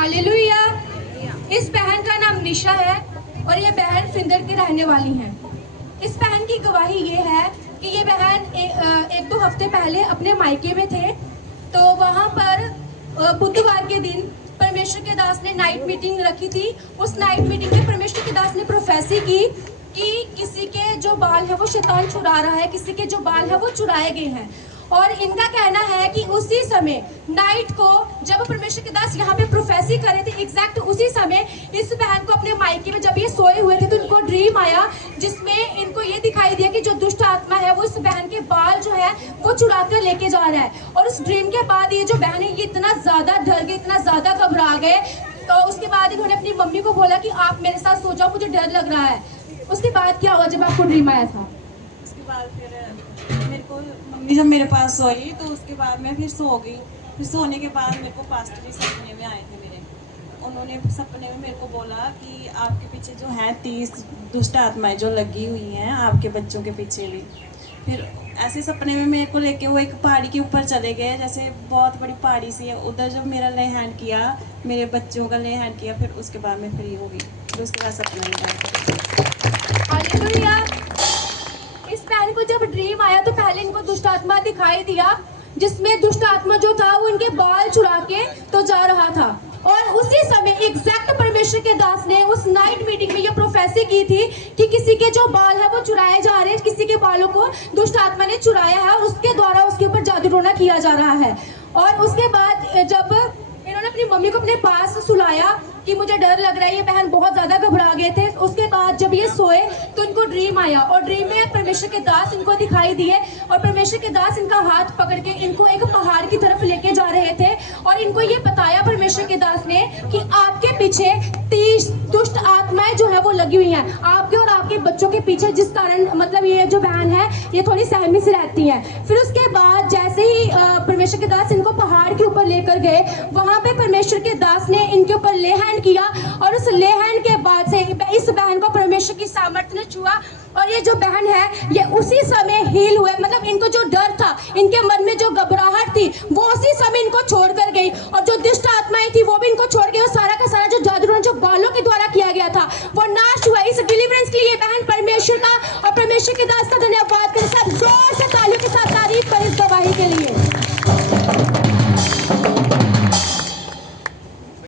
Hallelujah. इस बहन का नाम निशा है और ये बहन फिंदर की रहने वाली हैं। इस बहन की गवाही ये है कि ये बहन एक दो हफ्ते पहले अपने मायके में थे, तो वहाँ पर बुधवार के दिन परमेश्वर के दास ने नाइट मीटिंग रखी थी। उस नाइट मीटिंग में परमेश्वर के दास ने प्रोफेसी की कि किसी के जो बाल है वो शैतान चुरा रहा है, किसी के जो बाल है वो चुराए गए हैं। और इनका कहना है कि उसी समय नाइट को जब परमेश्वर के दास यहाँ पे प्रोफेसी कर रहे थे, एग्जैक्ट उसी समय इस बहन को अपने मायके में जब ये सोए हुए थे तो इनको ड्रीम आया, जिसमें इनको ये दिखाई दिया कि जो दुष्ट आत्मा है वो इस बहन के बाल जो है वो चुरा कर लेके जा रहा है। और उस ड्रीम के बाद ये जो बहन है ये इतना ज़्यादा डर गए, इतना ज़्यादा घबरा गए। तो उसके बाद इन्होंने अपनी मम्मी को बोला कि आप मेरे साथ सो जाओ, मुझे डर लग रहा है। उसके बाद क्या हुआ जब आपको ड्रीम आया था? उसके बाद फिर मेरे को मम्मी जब मेरे पास सोई तो उसके बाद मैं फिर सो गई। फिर सोने के बाद मेरे को पास्टर जी सपने में आए थे मेरे। उन्होंने सपने में मेरे को बोला कि आपके पीछे जो है 30 दुष्ट आत्माएं जो लगी हुई हैं आपके बच्चों के पीछे भी। फिर ऐसे सपने में मेरे को लेके वो एक पहाड़ी के ऊपर चले गए, जैसे बहुत बड़ी पहाड़ी सी है। उधर जब मेरा ले हैंड किया, मेरे बच्चों का ले हैंड किया, फिर उसके बाद मैं फ्री हो गई। फिर उसके बाद सपना नहीं आया। हालेलुया। इस बहन को जब ड्रीम आया तो पहले इनको दुष्ट आत्मा दिखाई दिया, जिसमें दुष्ट आत्मा जो था वो इनके बाल चुरा के तो जा रहा था। और उसी समय एग्जैक्ट परमेश्वर के दास ने उस नाइट मीटिंग में ये प्रोफेसी की थी कि किसी के जो बाल है वो चुराए जा रहे हैं, किसी के बालों को दुष्ट आत्मा ने चुराया है और उसके द्वारा उसके ऊपर जादू टोना किया जा रहा है। और उसके बाद जब इन्होंने अपनी मम्मी को अपने पास सुलाया कि मुझे डर लग रहा है, ये बहन बहुत ज़्यादा घबरा गए थे। उसके बाद जब ये सोए तो इनको ड्रीम आया और ड्रीम में परमेश्वर के दास इनको दिखाई दिए और परमेश्वर के दास इनका हाथ पकड़ के इनको एक पहाड़ की तरफ लेके जा रहे थे और इनको ये बताया परमेश्वर के दास ने कि आपके पीछे 30 दुष्ट आत्माएं जो है वो लगी हुई हैं आपके और आपके बच्चों के पीछे, जिस कारण मतलब ये जो बहन है ये थोड़ी सहमी से रहती है। फिर उसके बाद जैसे ही परमेश्वर के दास इनको पहाड़ के ऊपर लेकर गए, वहाँ पे परमेश्वर के दास ने इनके ऊपर ले हैंड किया और उस ले हैंड के बाद से इस बहन को परमेश्वर की सामर्थ्य ने छुआ और ये जो बहन है ये उसी समय हील हुए। मतलब इनको जो डर था, इनके मन में जो घबराहट थी, वो उसी समय इनको छोड़ कर गई और जो दुष्ट आत्माएं थी वो भी इनको छोड़ गई और सारा का सारा जो जादू जो बालों के द्वारा किया गया था वो नाश हुआ। इस डिलीवरेंस के लिए बहन परमेश्वर का और परमेश्वर के दास का धन्यवाद करें।